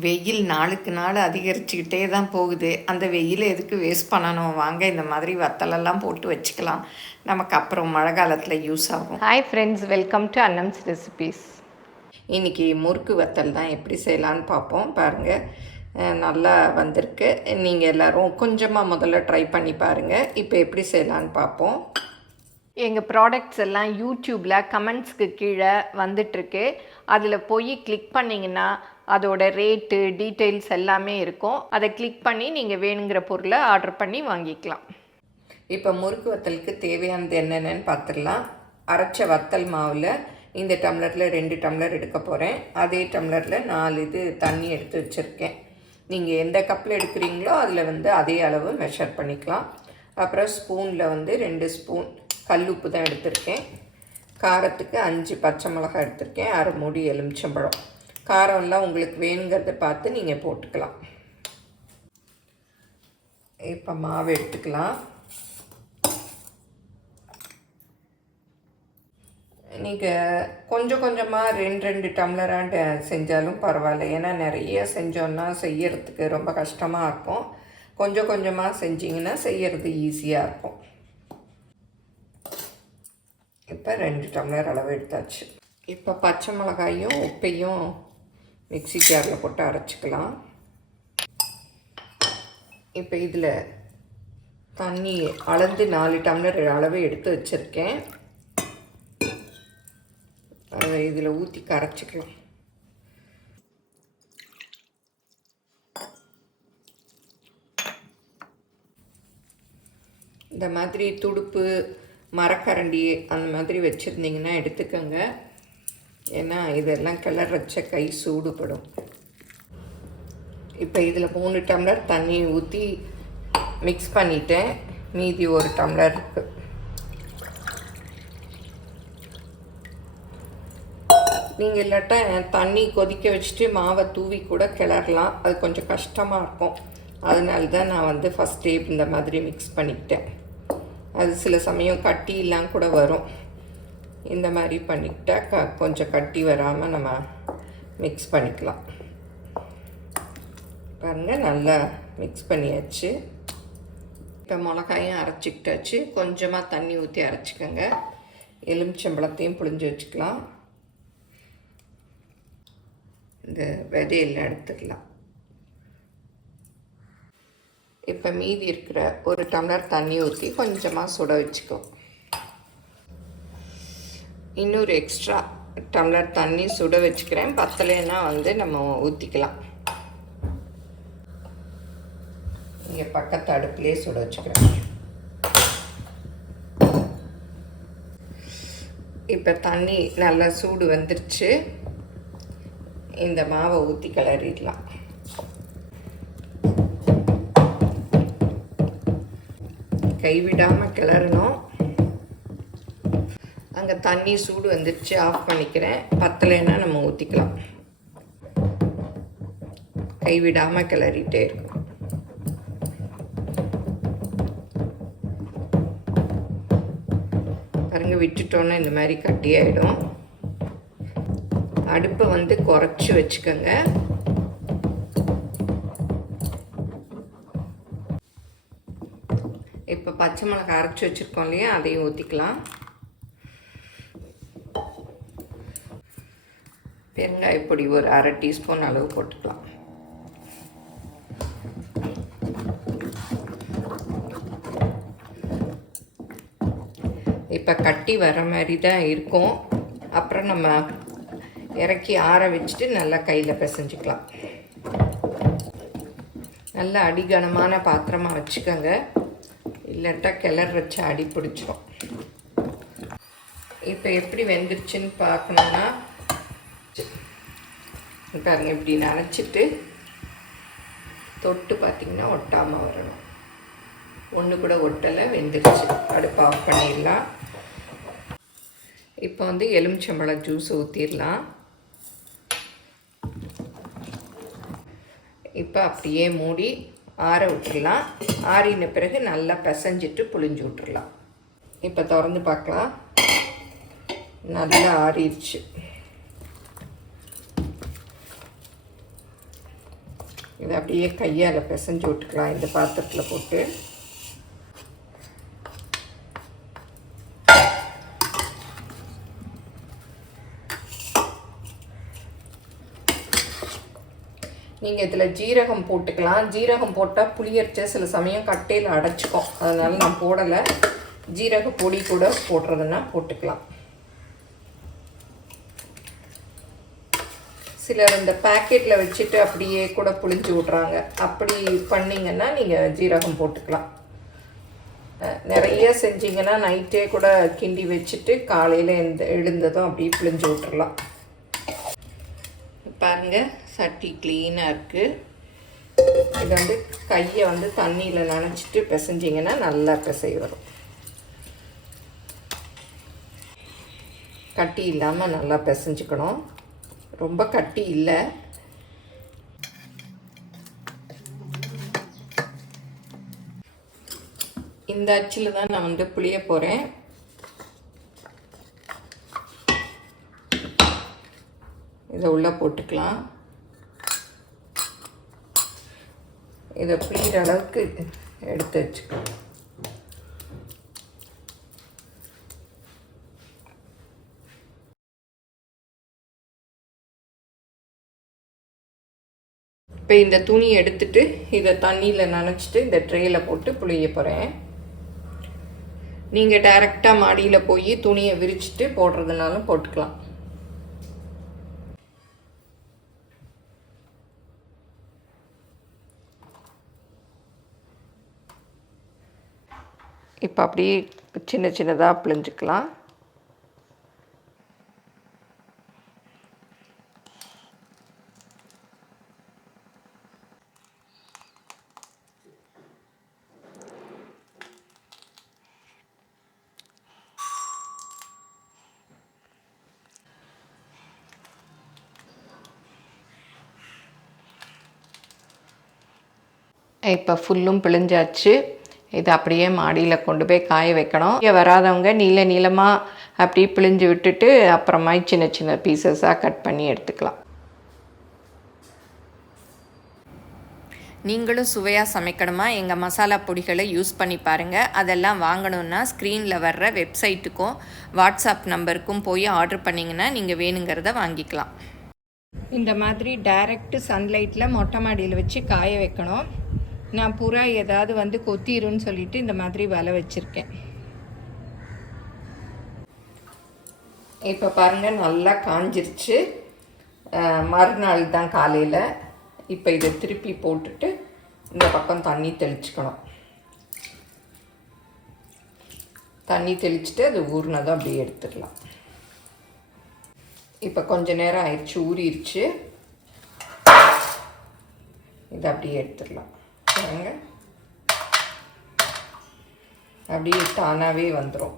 வெயில் நாளுக்கு நாள் அதிகரிச்சுக்கிட்டே தான் போகுது. அந்த வெயிலை எதுக்கு வேஸ்ட் பண்ணணும்? வாங்க இந்த மாதிரி வத்தலெல்லாம் போட்டு வச்சுக்கலாம். நமக்கு அப்புறம் மழை காலத்தில் யூஸ் ஆகும். Hi friends, welcome to Annam's recipes. இன்றைக்கி முறுக்கு வத்தல் தான் எப்படி செய்யலான்னு பார்ப்போம். பாருங்கள், நல்லா வந்திருக்கு. நீங்கள் எல்லோரும் கொஞ்சமாக முதல்ல ட்ரை பண்ணி பாருங்கள். இப்போ எப்படி செய்யலான்னு பார்ப்போம். எங்கள் ப்ராடக்ட்ஸ் எல்லாம் யூடியூப்பில் கமெண்ட்ஸ்க்கு கீழே வந்துட்டுருக்கு. அதில் போய் கிளிக் பண்ணிங்கன்னா அதோட ரேட்டு டீட்டெயில்ஸ் எல்லாமே இருக்கும். அதை கிளிக் பண்ணி நீங்கள் வேணுங்கிற பொருளை ஆர்டர் பண்ணி வாங்கிக்கலாம். இப்போ முறுக்கு வத்தலுக்கு தேவையானது என்னென்னு பார்த்துடலாம். அரைச்ச வத்தல் மாவில் இந்த டம்ளரில் 2 டம்ளர் எடுக்க போகிறேன். அதே டம்ளரில் 4 இது தண்ணி எடுத்து வச்சுருக்கேன். நீங்கள் எந்த கப்பில் எடுக்கிறீங்களோ அதில் அதே அளவு மெஷர் பண்ணிக்கலாம். அப்புறம் ஸ்பூனில் 2 ஸ்பூன் கல்லுப்பு தான் எடுத்திருக்கேன். காரத்துக்கு 5 பச்சை மிளகாய் எடுத்திருக்கேன். 1/2 மூடி எலுமிச்சம்பழம். காரம்லாம் உங்களுக்கு வேணுங்கிறத பார்த்து நீங்கள் போட்டுக்கலாம். இப்போ மாவு எடுத்துக்கலாம். நீங்கள் கொஞ்சம் கொஞ்சமாக 2 டம்ளராக செஞ்சாலும் பரவாயில்ல. ஏன்னா நிறைய செஞ்சோன்னா செய்யறதுக்கு ரொம்ப கஷ்டமாக இருக்கும். கொஞ்சம் கொஞ்சமாக செஞ்சிங்கன்னா செய்யறது ஈஸியாக இருக்கும். இப்போ 2 டம்ளர் அளவு எடுத்தாச்சு. இப்போ பச்சை மிளகாயும் உப்பையும் மிக்ஸி ஜாரில் போட்டு அரைச்சிக்கலாம். இப்போ இதில் தண்ணி அளந்து 4 டம்ளர் அளவு எடுத்து வச்சுருக்கேன். அதை இதில் ஊற்றி கரைச்சிக்கலாம். இந்த மாதிரி துடுப்பு மரக்கரண்டி அந்த மாதிரி வச்சுருந்திங்கன்னா எடுத்துக்கோங்க. ஏன்னா இதெல்லாம் கிளற வச்ச கை சூடுபடும். இப்போ இதில் 3 டம்ளர் தண்ணி ஊற்றி மிக்ஸ் பண்ணிவிட்டேன். மீதி 1 டம்ளர் இருக்குது. நீங்கள் இல்லாட்டா தண்ணி கொதிக்க வச்சுட்டு மாவை தூவி கூட கிளறலாம். அது கொஞ்சம் கஷ்டமாக இருக்கும். அதனால தான் நான் ஃபஸ்ட்டே இந்த மாதிரி மிக்ஸ் பண்ணிக்கிட்டேன். அது சில சமயம் கட்டிலாம் கூட வரும். இந்த மாதிரி பண்ணிக்கிட்டா கொஞ்சம் கட்டி வராமல் நம்ம மிக்ஸ் பண்ணிக்கலாம். பாருங்கள், நல்லா மிக்ஸ் பண்ணியாச்சு. இப்போ மிளகாயும் அரைச்சிக்கிட்டாச்சு. கொஞ்சமாக தண்ணி ஊற்றி அரைச்சிக்கோங்க. எலுமிச்சம்பழத்தையும் புழிஞ்சு வச்சுக்கலாம். இந்த விதையெல்லாம் எடுத்துக்கலாம். இப்போ மீதி இருக்கிற 1 டம்ளர் தண்ணி ஊற்றி கொஞ்சமாக சுட வச்சுக்கோ. இன்னொரு எக்ஸ்ட்ரா டம்ளர் தண்ணி சுட வச்சுக்கிறேன். பத்தலைன்னா நம்ம ஊற்றிக்கலாம். இங்கே பக்கத்து அடுப்புலேயே சுட வச்சுக்கிறேன். இப்போ தண்ணி நல்லா சூடு வந்துருச்சு. இந்த மாவை ஊற்றி கிளறிடலாம். கைவிடாமல் கிளறணும். அங்கே தண்ணி சூடு வந்துடுச்சு. ஆஃப் பண்ணிக்கிறேன். பத்தலைன்னா நம்ம ஊற்றிக்கலாம். கைவிடாமல் கிளறிட்டே இருக்கும். பாருங்க, விட்டுட்டோன்னா இந்த மாதிரி கட்டியாயிடும். அடுப்பை குறைச்சி வச்சுக்கோங்க. இப்போ பச்சை மிளகாய் அரைச்சி வச்சுருக்கோம் இல்லையா, அதையும் ஊற்றிக்கலாம். பெருங்காயப்பொடி ஒரு 1/2 டீஸ்பூன் அளவு போட்டுக்கலாம். இப்போ கட்டி வர மாதிரி தான் இருக்கும். அப்புறம் நம்ம இறக்கி ஆற வச்சுட்டு நல்லா கையில் பிசைஞ்சிக்கலாம். நல்லா அடிகனமான பாத்திரமாக வச்சுக்கோங்க. இல்லாட்டா கிளறு வச்சு அடி பிடிச்சிடும். இப்போ எப்படி வெந்துருச்சுன்னு பார்க்கணுன்னா பாருங்க, இப்படி நனைச்சிட்டு தொட்டு பார்த்திங்கன்னா ஒட்டாமல் வரணும். ஒன்று கூட ஒட்டலை, வெந்துருச்சு. அடுப்பு ஆஃப் பண்ணிடலாம். இப்போ எலுமிச்சம்பழ ஜூஸ் ஊற்றிடலாம். இப்போ அப்படியே மூடி ஆற விட்டுடலாம். ஆறின பிறகு நல்லா பிசைஞ்சிட்டு புழிஞ்சு விட்டுடலாம். இப்போ திறந்து பார்க்கலாம். நல்லா ஆறிடுச்சு. இதை அப்படியே கையால் பிசைஞ்சு விட்டுக்கலாம் இந்த பாத்திரத்தில் போட்டு. நீங்கள் இதில் ஜீரகம் போட்டுக்கலாம். ஜீரகம் போட்டால் புளியரைச்ச சில சமயம் கட்டையில் அடைச்சிக்கும், அதனால் நான் போடலை. ஜீரக பொடி கூட போடுறதுன்னா போட்டுக்கலாம். சிலர் இந்த பேக்கெட்டில் வச்சுட்டு அப்படியே கூட புளிஞ்சு விட்றாங்க. அப்படி பண்ணிங்கன்னா நீங்கள் ஜீரகம் போட்டுக்கலாம். நிறைய செஞ்சிங்கன்னா நைட்டே கூட கிண்டி வச்சுட்டு காலையில் எழுந்ததும் அப்படியே புளிஞ்சு விட்டுறலாம். பாருங்கள், சட்டி க்ளீனாக இருக்குது. இதை வந்து கையை வந்து தண்ணியில் நனைச்சிட்டு பிசைஞ்சிங்கன்னா நல்லா பிசை வரும். கட்டி இல்லாமல் நல்லா பிசைஞ்சுக்கணும். ரொம்ப கட்டி இல்லை. இந்த அச்சில் தான் நான் வந்து புளிய போகிறேன். இதை உள்ளே போட்டுக்கலாம். இதை புளிகிற அளவுக்கு எடுத்து வச்சுக்கலாம். இப்போ இந்த துணியை எடுத்துட்டு இதை தண்ணியில் நனைச்சிட்டு இந்த ட்ரேயில் போட்டு புளிய போகிறேன். நீங்கள் டைரெக்டாக மாடியில் போய் துணியை விரிச்சிட்டு போடுறதுனாலும் போட்டுக்கலாம். இப்போ அப்படியே சின்ன சின்னதாக பிழிஞ்சிக்கலாம். இப்போ ஃபுல்லும் பிழிஞ்சாச்சு. இது அப்படியே மாடியில் கொண்டு போய் காய வைக்கணும். இங்கே வராதவங்க நீளமாக அப்படியே பிழிஞ்சு விட்டுட்டு அப்புறமா சின்ன சின்ன பீசஸாக கட் பண்ணி எடுத்துக்கலாம். நீங்களும் சுவையாக சமைக்கணுமா? எங்கள் மசாலா பொடிகளை யூஸ் பண்ணி பாருங்கள். அதெல்லாம் வாங்கணுன்னா ஸ்க்ரீனில் வர்ற வெப்சைட்டுக்கும் வாட்ஸ்அப் நம்பருக்கும் போய் ஆர்டர் பண்ணிங்கன்னா நீங்கள் வேணுங்கிறத வாங்கிக்கலாம். இந்த மாதிரி டைரக்ட் சன்லைட்டில் மொட்டை மாடியில் வச்சு காய வைக்கணும். நான் புறா ஏதாவது வந்து கொத்திருன்னு சொல்லிட்டு இந்த மாதிரி வலை வச்சுருக்கேன். இப்போ பாருங்கள், நல்லா காஞ்சிருச்சு. மறுநாள் தான் காலையில். இப்போ இதை திருப்பி போட்டுட்டு இந்த பக்கம் தண்ணி தெளிச்சுக்கணும். தண்ணி தெளிச்சுட்டு அது ஊறினதும் அப்படியே எடுத்துடலாம். இப்போ கொஞ்ச நேரம் ஆயிடுச்சு, ஊறிடுச்சு. இதை அப்படியே எடுத்துடலாம். பாருங்க, அப்படியே தானாகவே வந்துடும்.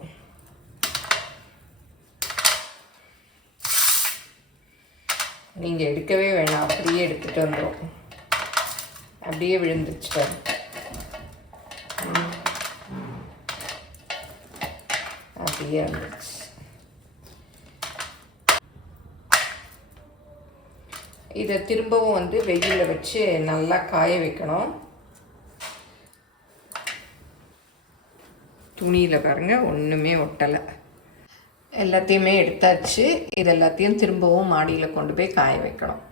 நீங்கள் எடுக்கவே வேணாம், அப்படியே எடுத்துகிட்டு வந்துடும். அப்படியே விழுந்துச்சு. அப்படியே வந்துடுச்சு. இதை திரும்பவும் வந்து வெயிலில் வச்சு நல்லா காய வைக்கணும். துணியில் பாருங்கள், ஒன்றுமே ஒட்டலை. எல்லாத்தையுமே எடுத்தாச்சு. இது எல்லாத்தையும் திரும்பவும் மாடியில் கொண்டு போய் காய வைக்கணும்.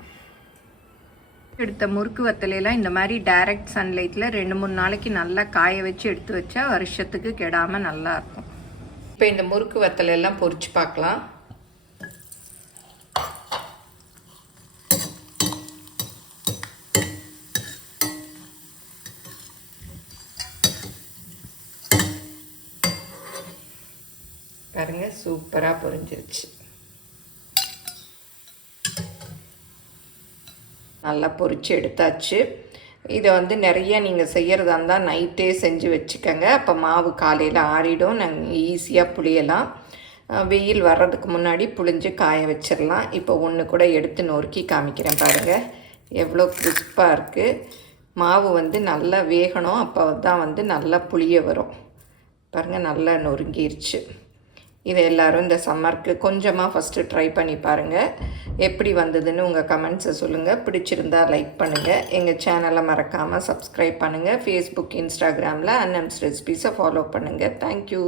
எடுத்த முறுக்கு வத்தலையெல்லாம் இந்த மாதிரி டைரக்ட் சன்லைட்டில் 2-3 நாளைக்கு நல்லா காய வச்சு எடுத்து வச்சா வருஷத்துக்கு கெடாமல் நல்லாயிருக்கும். இப்போ இந்த முறுக்கு வத்தலையெல்லாம் பொரிச்சு பார்க்கலாம். பாருங்க, சூப்பராக பொரிஞ்சிருச்சு. நல்லா பொரிச்சு எடுத்தாச்சு. இதை வந்து நிறைய நீங்கள் செய்கிறதா இருந்தால் நைட்டே செஞ்சு வச்சுக்கோங்க. அப்போ மாவு காலையில் ஆறிடும். நாங்கள் ஈஸியாக புளியலாம். வெயில் வர்றதுக்கு முன்னாடி புளிஞ்சு காய வச்சிடலாம். இப்போ ஒன்று கூட எடுத்து நொறுக்கி காமிக்கிறேன். பாருங்கள், எவ்வளோ கிறிஸ்பாக இருக்குது. மாவு வந்து நல்லா வேகணும். அப்போ தான் வந்து நல்லா புளிய வரும். பாருங்கள், நல்லா நொறுங்கிருச்சு. இதை எல்லோரும் இந்த சம்மருக்கு கொஞ்சமாக ஃபஸ்ட்டு ட்ரை பண்ணி பாருங்கள். எப்படி வந்ததுன்னு உங்கள் கமெண்ட்ஸை சொல்லுங்கள். பிடிச்சிருந்தா லைக் பண்ணுங்கள். எங்கள் சேனலை மறக்காமல் சப்ஸ்கிரைப் பண்ணுங்கள். ஃபேஸ்புக், இன்ஸ்டாகிராமில் அன்னம்ஸ் ரெசிபீஸை ஃபாலோ பண்ணுங்கள். தேங்க்யூ.